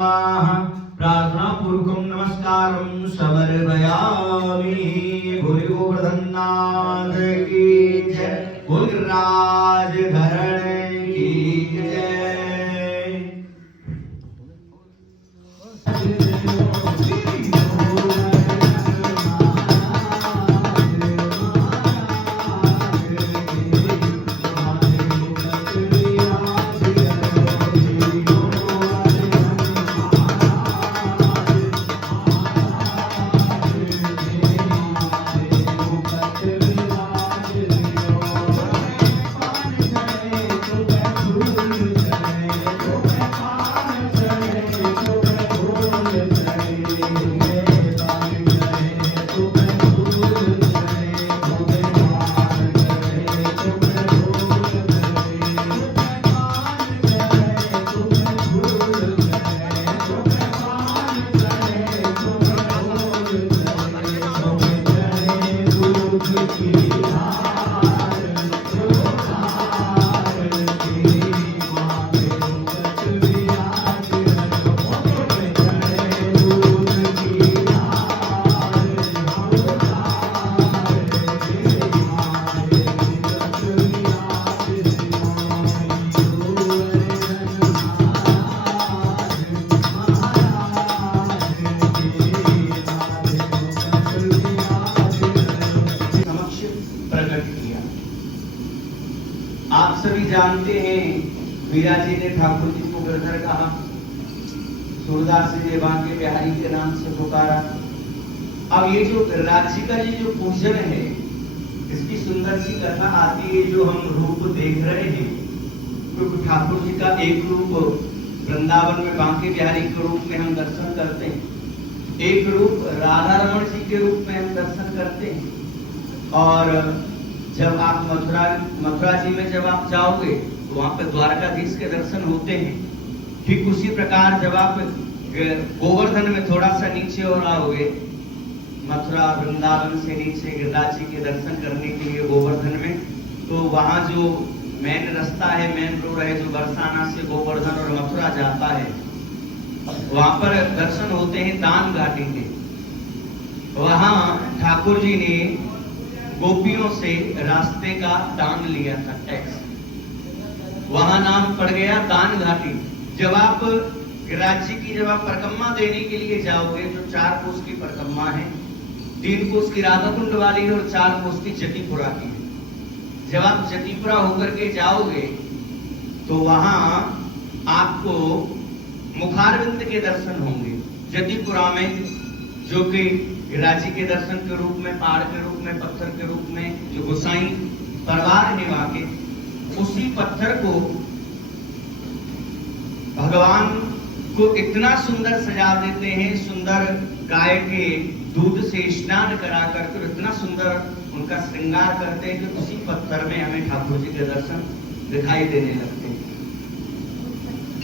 प्रार्थना पूर्वकं नमस्कारं समर्पयामि। भूरि गोवर्धननाथ की जय, भोगराज धरण की जय। आप सभी जानते हैं मीरा जी ने ठाकुर जी को गिरधर कहा, सूरदास जी ने बांके बिहारी के नाम से पुकारा। अब ये जो राज्य का ये जो पूजन है, इसकी सुंदर सी कथा आती है। जो हम रूप देख रहे हैं, क्योंकि ठाकुर जी का एक रूप वृंदावन में बांके बिहारी के रूप में हम दर्शन करते हैं, एक रूप राधा रमण जी के रूप में हम दर्शन करते हैं। और जब आप मथुरा जी में जब आप जाओगे तो वहां पे द्वारकाधीश के दर्शन होते हैं। ठीक उसी प्रकार जब आप गोवर्धन में थोड़ा सा नीचे और आओगे, मथुरा वृंदावन से नीचे गिरिराज जी के दर्शन करने के लिए गोवर्धन में, तो वहां जो मेन रास्ता है, मेन रोड है, जो बरसाना से गोवर्धन और मथुरा जाता है, वहां पर दर्शन होते हैं दान घाटी के। वहां ठाकुर जी ने गोपियों से रास्ते का दान लिया था, टैक्स। वहां नाम पड़ गया दान घाटी। जब आप राज्य की जब आप परिक्रमा देने के लिए जाओगे, जो 4 कोस की परिक्रमा है, 3 कोस की राधा कुंड वाली है और 4 कोस की जतिपुरा की है। जब आप जतिपुरा होकर के जाओगे तो वहां आपको मुखारविंद के दर्शन होंगे। जतिपुरा में जो कि राज्य के दर्शन के रूप में, पहाड़ के रूप में, पत्थर के रूप में, जो गोसाई परवार है वहां के, उसी पत्थर को भगवान को इतना सुंदर सजा देते हैं, सुंदर गाय के दूध से स्नान करा करके इतना सुंदर उनका श्रृंगार करते हैं कि उसी पत्थर में हमें ठाकुर जी के दर्शन दिखाई देने लगते हैं।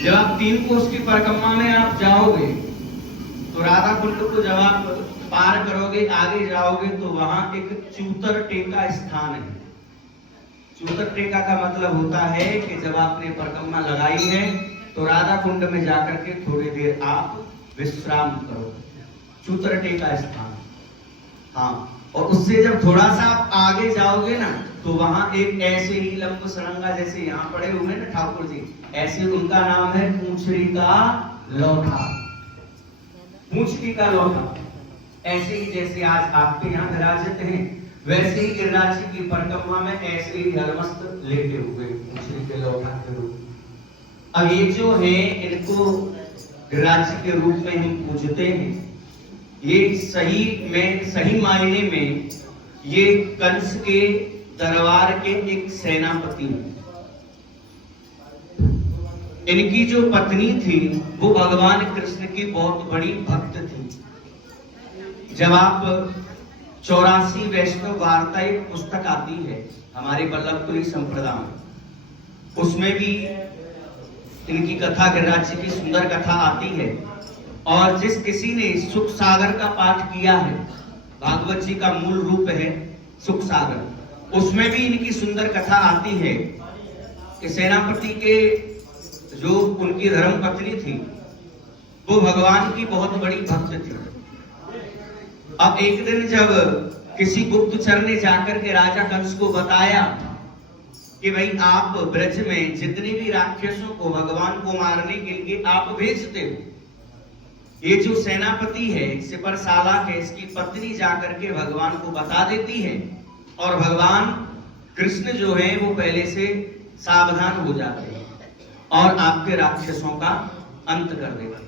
जब आप 3 कोस की परिक्रमा में आप जाओगे तो राधा कुंड को जब आप पार करोगे, आगे जाओगे तो वहां एक चूतर टेका स्थान है। चूतर टेका का मतलब होता है कि जब आपने परिक्रमा लगाई है तो राधा कुंड में जाकर के थोड़ी देर आप विश्राम करो, चूतर टेका स्थान। हाँ, और उससे जब थोड़ा सा आप आगे जाओगे ना, तो वहां एक ऐसे ही लंब सरंगा जैसे यहाँ पड़े हुए ना ठाकुर जी, ऐसे उनका नाम है पूंछड़ी का लौठा। पूंछड़ी का लौठा ऐसे ही जैसे आज आपके यहाँ विराजित हैं, वैसे ही गिरिराज जी की परिक्रमा में ऐसे ही धर्मस्थ लेटे हुए पूंछड़ी के लौठा के रूप। अब ये जो है, इनको गिरिराज जी के रूप में हम पूजते हैं। ये सही मायने में ये कंस के दरबार के एक सेनापति हैं। इनकी जो पत्नी थी वो भगवान कृष्ण की बहुत बड़ी भक्त थी। जब आप 84 वैष्णव वार्ता एक पुस्तक आती है हमारे वल्लभपुरी संप्रदाय में, उसमें भी इनकी कथा, गिरिराज जी की सुंदर कथा आती है। और जिस किसी ने सुख सागर का पाठ किया है, भागवत जी का मूल रूप है सुख सागर, उसमें भी इनकी सुंदर कथा आती है कि सेनापति के जो उनकी धर्म पत्नी थी, वो भगवान की बहुत बड़ी भक्त थी। अब एक दिन जब किसी गुप्तचर ने जाकर के राजा कंस को बताया कि भाई आप ब्रज में जितने भी राक्षसों को भगवान को मारने के लिए आप भेजते हो, ये जो सेनापति है सिपरसाला है, इसकी पत्नी जाकर के भगवान को बता देती है और भगवान कृष्ण जो है वो पहले से सावधान हो जाते हैं और आपके राक्षसों का अंत कर देते हैं।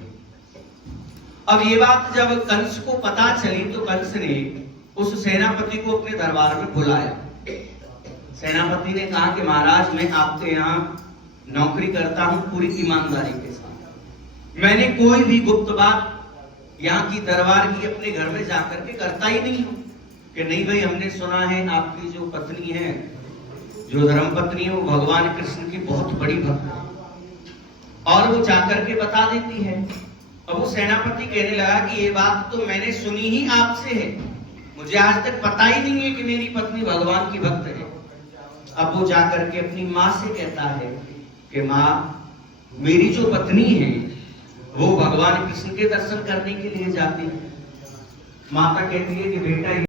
अब ये बात जब कंस को पता चली तो कंस ने उस सेनापति को अपने दरबार में बुलाया। सेनापति ने कहा कि महाराज, मैं आपके यहाँ नौकरी करता हूं पूरी ईमानदारी के साथ। मैंने कोई भी गुप्त बात यहाँ की दरबार की अपने घर में जाकर के करता ही नहीं हूं कि नहीं भाई, हमने सुना है आपकी जो पत्नी है, जो धर्म पत्नी है, वो भगवान कृष्ण की बहुत बड़ी भक्त है और वो जाकर के बता देती है। अब वो सेनापति कहने लगा कि ये बात तो मैंने सुनी ही आपसे है, मुझे आज तक पता ही नहीं है कि मेरी पत्नी भगवान की भक्त है। अब वो जाकर के अपनी माँ से कहता है कि माँ, मेरी जो पत्नी है वो भगवान कृष्ण के दर्शन करने के लिए जाती है। माता कहती है कि बेटा